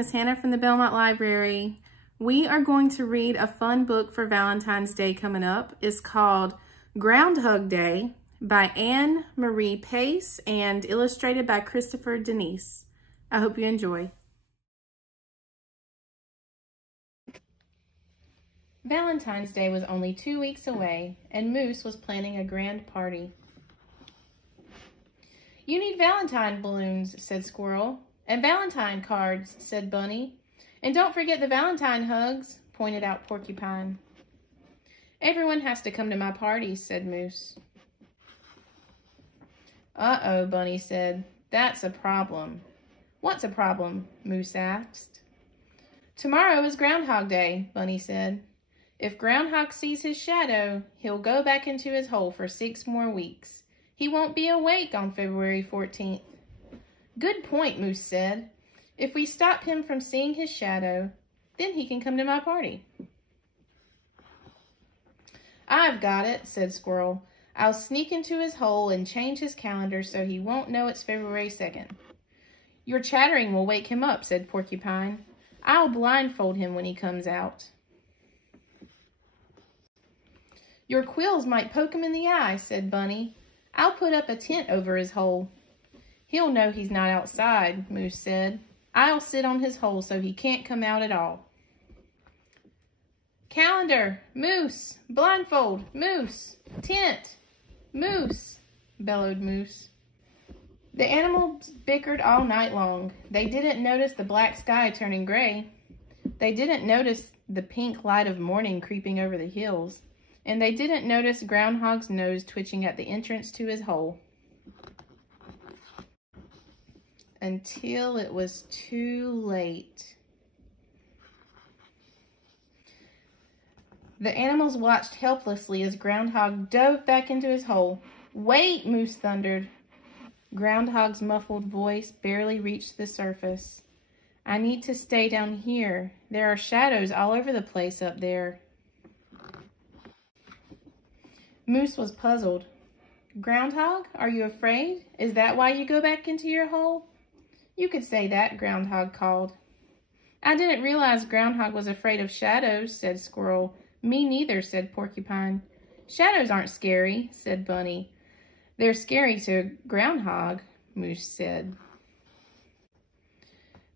Miss Hannah from the Belmont Library. We are going to read a fun book for Valentine's Day coming up. It's called Groundhug Day by Anne Marie Pace and illustrated by Christopher Denise. I hope you enjoy. Valentine's Day was only 2 weeks away, and Moose was planning a grand party. "You need Valentine balloons," said Squirrel. "And Valentine cards," said Bunny. "And don't forget the Valentine hugs," pointed out Porcupine. "Everyone has to come to my party," said Moose. "Uh-oh," Bunny said. "That's a problem." "What's a problem?" Moose asked. "Tomorrow is Groundhog Day," Bunny said. "If Groundhog sees his shadow, he'll go back into his hole for 6 more weeks. He won't be awake on February 14th. "Good point," Moose said. "If we stop him from seeing his shadow, then he can come to my party." "I've got it," said Squirrel. "I'll sneak into his hole and change his calendar so he won't know it's February 2nd. "Your chattering will wake him up," said Porcupine. "I'll blindfold him when he comes out." "Your quills might poke him in the eye," said Bunny. "I'll put up a tent over his hole." "He'll know he's not outside," Moose said. "I'll sit on his hole so he can't come out at all." "Calendar! Moose! Blindfold! Moose! Tent! Moose!" bellowed Moose. The animals bickered all night long. They didn't notice the black sky turning gray. They didn't notice the pink light of morning creeping over the hills. And they didn't notice Groundhog's nose twitching at the entrance to his hole. Until it was too late. The animals watched helplessly as Groundhog dove back into his hole. "Wait!" Moose thundered. Groundhog's muffled voice barely reached the surface. "I need to stay down here. There are shadows all over the place up there." Moose was puzzled. "Groundhog, are you afraid? Is that why you go back into your hole?" "You could say that," Groundhog called. "I didn't realize Groundhog was afraid of shadows," said Squirrel. "Me neither," said Porcupine. "Shadows aren't scary," said Bunny. "They're scary to Groundhog," Moose said.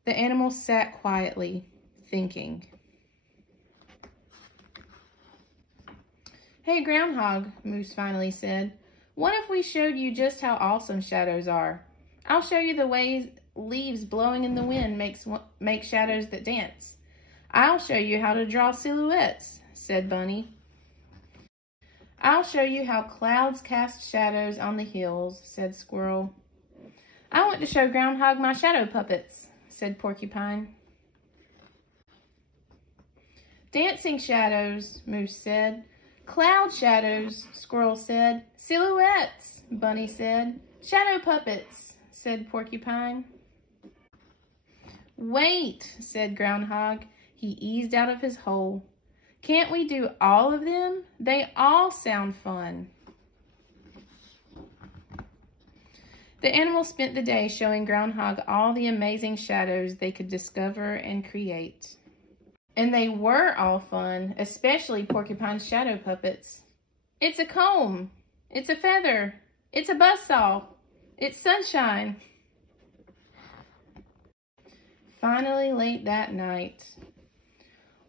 The animals sat quietly, thinking. "Hey, Groundhog," Moose finally said. "What if we showed you just how awesome shadows are? I'll show you the ways leaves blowing in the wind make shadows that dance. I'll show you how to draw silhouettes," said Bunny. "I'll show you how clouds cast shadows on the hills," said Squirrel. "I want to show Groundhog my shadow puppets," said Porcupine. "Dancing shadows," Moose said. "Cloud shadows," Squirrel said. "Silhouettes," Bunny said. "Shadow puppets," said Porcupine. "Wait," said Groundhog. He eased out of his hole. "Can't we do all of them? They all sound fun." The animals spent the day showing Groundhog all the amazing shadows they could discover and create. And they were all fun, especially Porcupine's shadow puppets. "It's a comb. It's a feather. It's a buzzsaw. It's sunshine." Finally, late that night.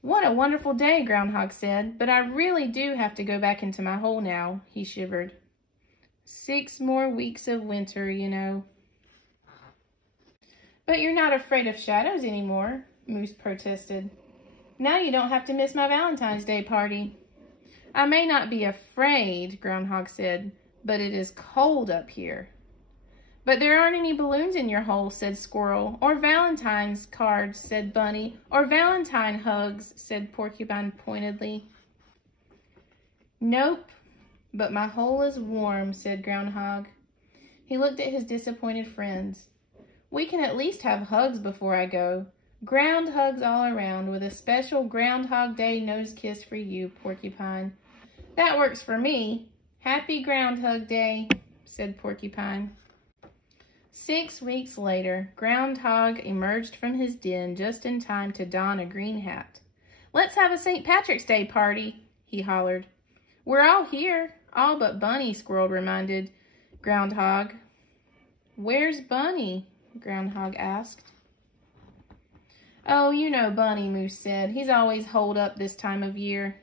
"What a wonderful day," Groundhog said, "but I really do have to go back into my hole now," he shivered. 6 more weeks of winter, you know. "But you're not afraid of shadows anymore," Moose protested. "Now you don't have to miss my Valentine's Day party." "I may not be afraid," Groundhog said, "but it is cold up here." "But there aren't any balloons in your hole," said Squirrel. "Or Valentine's cards," said Bunny. "Or Valentine hugs," said Porcupine pointedly. "Nope, but my hole is warm," said Groundhog. He looked at his disappointed friends. "We can at least have hugs before I go. Ground hugs all around with a special Groundhog Day nose kiss for you, Porcupine." "That works for me. Happy Groundhog Day," said Porcupine. 6 weeks later, Groundhog emerged from his den just in time to don a green hat. "Let's have a St. Patrick's Day party," he hollered. "We're all here, all but Bunny," Squirrel reminded Groundhog. "Where's Bunny?" Groundhog asked. "Oh, you know Bunny," Moose said. "He's always holed up this time of year."